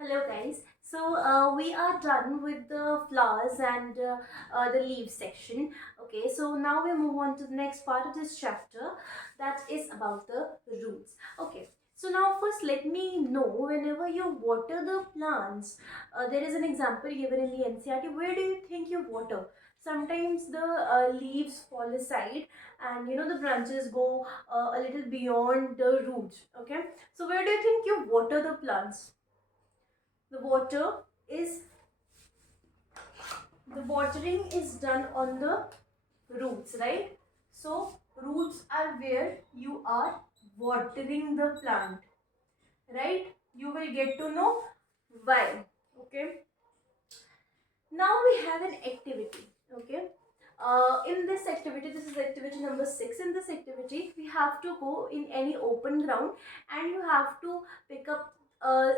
Hello guys. We are done with the flowers and the leaves section. Okay, so now we move on to the next part of this chapter, that is about the roots. Okay, so now first let me know, whenever you water the plants, there is an example given in the NCERT. Where do you think you water? Sometimes the leaves fall aside and the branches go a little beyond the roots. Okay, so where do you think you water the plants? the water is the watering is done on the roots, right? So roots are where you are watering the plant, right? You will get to know why. Okay, now we have an activity. Okay, in this activity, this is activity number 6. In this activity we have to go in any open ground and you have to pick up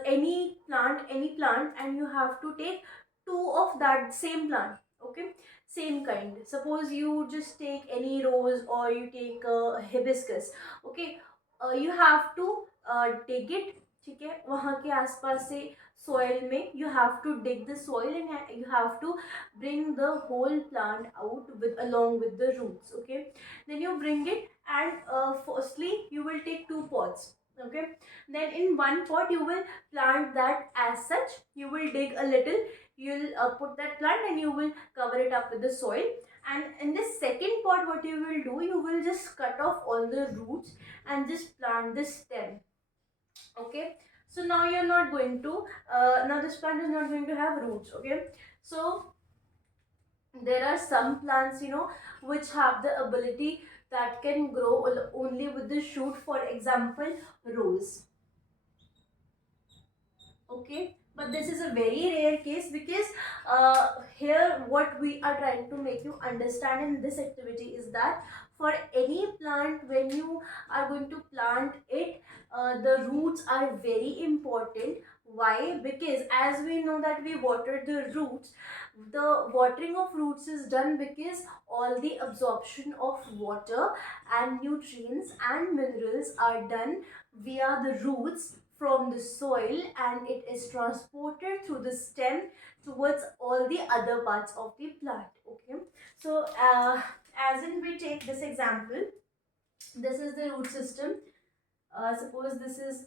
any plant, and you have to take two of that same plant. Okay, same kind. Suppose you just take any rose or you take hibiscus. Okay, you have to dig it. ठीक है, वहाँ के आसपास से soil में you have to dig the soil and you have to bring the whole plant out along with the roots. Okay, then you bring it and firstly you will take two pots. Okay, then in one pot you will plant that as such. You will dig a little, you'll put that plant and you will cover it up with the soil. And in this second pot, what you will do, you will just cut off all the roots and just plant the stem. Okay, so now you're not going to now this plant is not going to have roots. Okay, so there are some plants which have the ability that can grow only with the shoot. For example, rose. Okay, but this is a very rare case because here what we are trying to make you understand in this activity is that for any plant, when you are going to plant it, the roots are very important. Why? Because as we know that we water the roots, the watering of roots is done because all the absorption of water and nutrients and minerals are done via the roots from the soil, and it is transported through the stem towards all the other parts of the plant. Okay, so as in we take this example, this is the root system. Suppose this is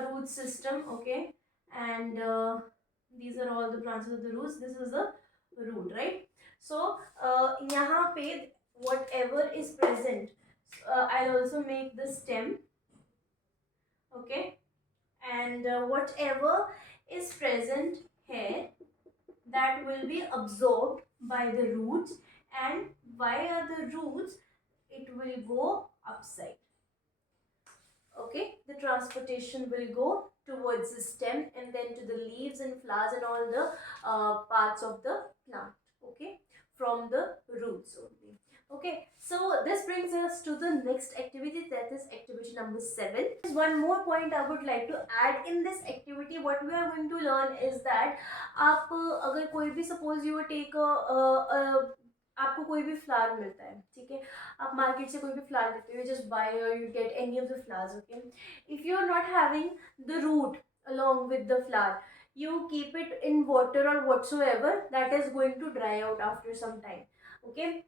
a root system. Okay, and these are all the branches of the roots. This is the root, right? So यहाँ पे whatever is present, I'll also make the stem. Okay, and whatever is present here, that will be absorbed by the roots, and via the roots it will go upside. Okay, the transportation will go towards the stem and then to the leaves and flowers and all the parts of the plant. Okay, from the roots only. Okay, so this brings us to the next activity, that is activity number 7. One more point I would like to add in this activity. What we are going to learn is that आप अगर कोई भी suppose you take a आपको कोई भी flower मिलता है, ठीक है, आप मार्केट से कोई भी फ्लावर लेते हो, जस्ट बाय और you get any of the flowers. Okay, if you are not having the root along with the flower, you keep it in water or whatsoever, that is going to dry out after some time. Okay,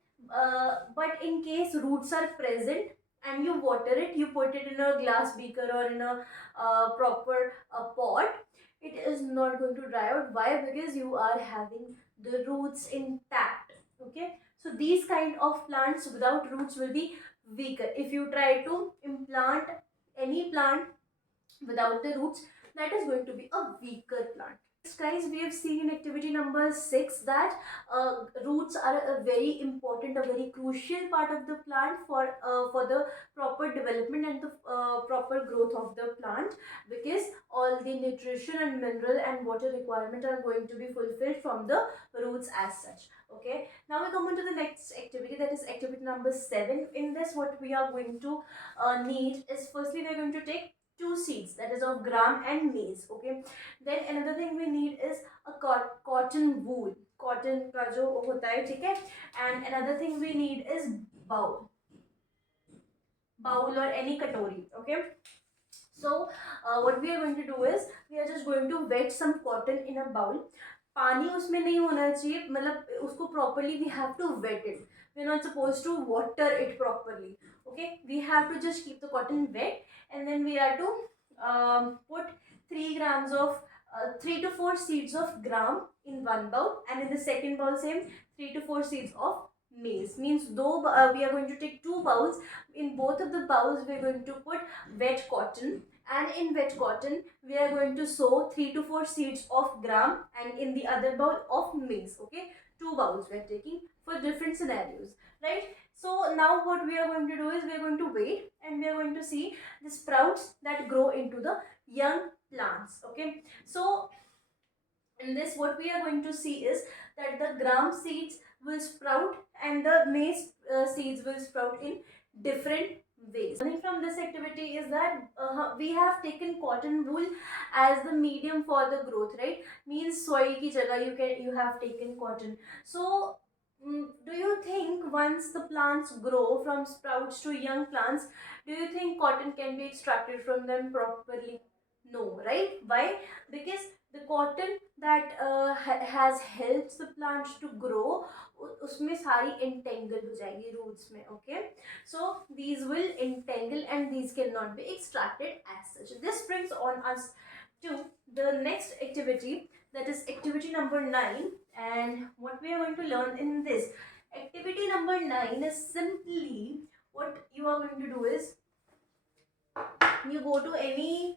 but in case roots are present and you water it, you put it in a glass beaker or in a proper pot, it is not going to dry out. Why? Because you are having the roots intact. Okay, so these kind of plants without roots will be weaker. If you try to implant any plant without the roots, that is going to be a weaker plant. Guys, we have seen in activity number 6 that roots are a very important, a very crucial part of the plant for the proper development and the proper growth of the plant, because all the nutrition and mineral and water requirement are going to be fulfilled from the roots as such. Okay, now we come on to the next activity, that is activity number 7. In this, what we are going to need is, firstly we are going to take two seeds, that is of gram and maize. Okay, then another thing we need is a cotton wool, cotton का जो होता है, ठीक है, and another thing we need is bowl or any katori. Okay, So what we are going to do is we are just going to wet some cotton in a bowl. पानी उसमें नहीं होना चाहिए, मतलब उसको properly we have to wet it. We are not supposed to water it properly. Okay, we have to just keep the cotton wet, and then we are to put 3 grams of 3 to 4 seeds of gram in one bowl, and in the second bowl same 3 to 4 seeds of maize. Means though we are going to take 2 bowls, in both of the bowls we are going to put wet cotton, and in wet cotton we are going to sow 3 to 4 seeds of gram, and in the other bowl of maize. Okay, 2 bowls we are taking for different scenarios, right? So now what we are going to do is we are going to wait, and we are going to see the sprouts that grow into the young plants. Okay, so in this what we are going to see is that the gram seeds will sprout and the maize seeds will sprout in different ways. Learning from this activity is that we have taken cotton wool as the medium for the growth, right? Means soil ki jagah you have taken cotton. So do you think once the plants grow from sprouts to young plants, do you think cotton can be extracted from them properly? No, right? Why? Because the cotton that has helped the plant to grow, उसमें सारी entangle हो जाएगी roots में. Okay, so these will entangle and these cannot be extracted as such. This brings on us to the next activity, that is activity number 9. And what we are going to learn in this activity number 9 is simply, what you are going to do is you go to any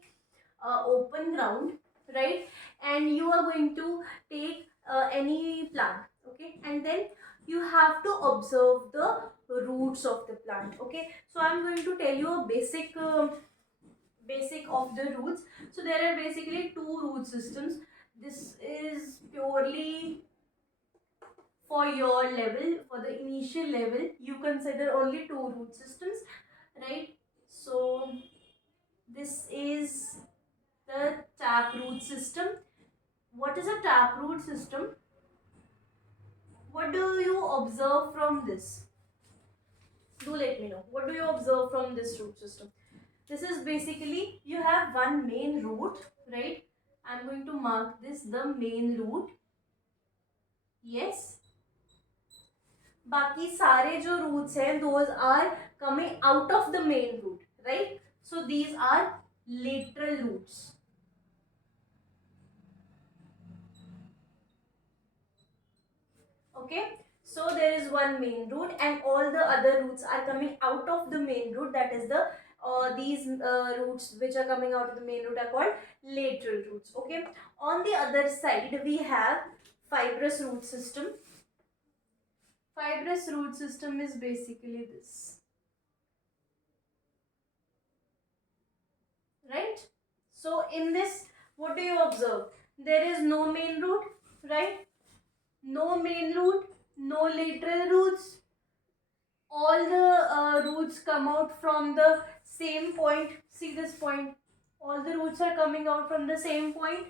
open ground, right? And you are going to take any plant, okay, and then you have to observe the roots of the plant. Okay, so I'm going to tell you a basic of the roots. So there are basically two root systems. This is purely for your level, for the initial level you consider only two root systems, right? So this is the taproot system. What is a taproot system? What do you observe from this? Do let me know. What do you observe from this root system? This is basically, you have one main root, right? I'm going to mark this the main root. Yes. बाकी सारे जो roots हैं, those are coming out of the main root, right? So these are lateral roots. Okay, so there is one main root and all the other roots are coming out of the main root. That is the these roots which are coming out of the main root are called lateral roots. Okay, on the other side we have fibrous root system. Fibrous root system is basically this, right? So in this, what do you observe? There is no main root, right? No main root, no lateral roots. All the roots come out from the same point. See this point, all the roots are coming out from the same point,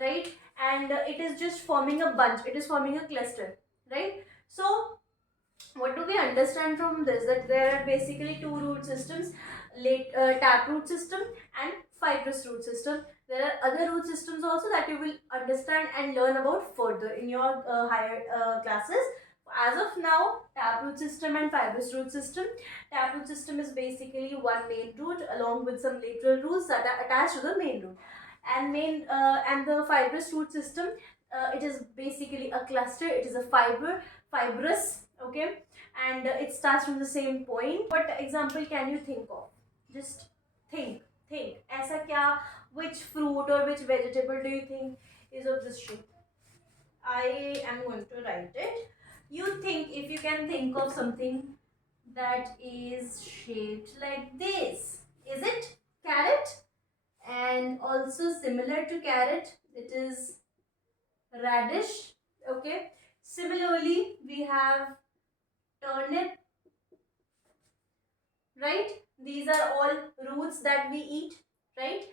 right? And it is just forming a bunch, it is forming a cluster, right? So what do we understand from this? That there are basically two root systems, taproot system and fibrous root system. There are other root systems also that you will understand and learn about further in your higher classes. As of now, taproot system and fibrous root system. Taproot system is basically one main root along with some lateral roots that are attached to the main root. And the fibrous root system, it is basically a cluster. It is a fibrous, okay, and it starts from the same point. What example can you think of? Just think. ऐसा क्या? Which fruit or which vegetable do you think is of this shape? I am going to write it. You think, if you can think of something that is shaped like this. Is it carrot? And also similar to carrot, it is radish. Okay. Similarly, we have turnip, right? These are all roots that we eat, right?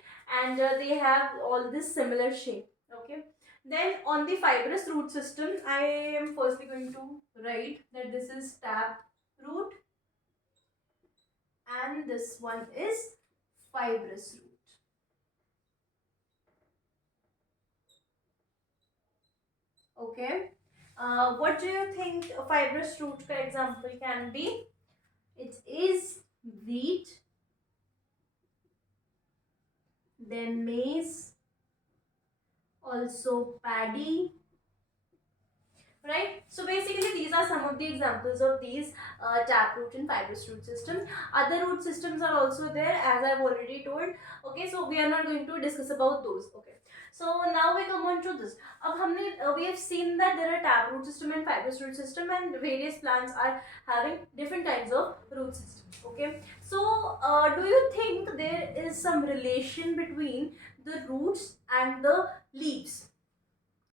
And they have all this similar shape. Okay. Then on the fibrous root system, I am firstly going to write that this is tap root and this one is fibrous root. Okay. What do you think a fibrous root, for example, can be? It is wheat, then maize, also paddy, right? So basically these are some of the examples of these taproot and fibrous root system. Other root systems are also there, as I've already told. Okay, so we are not going to discuss about those. Okay, so now we come on to this. We have seen that there are taproot system and fibrous root system, and various plants are having different kinds of root systems. Okay, so do you think there is some relation between the roots and the leaves?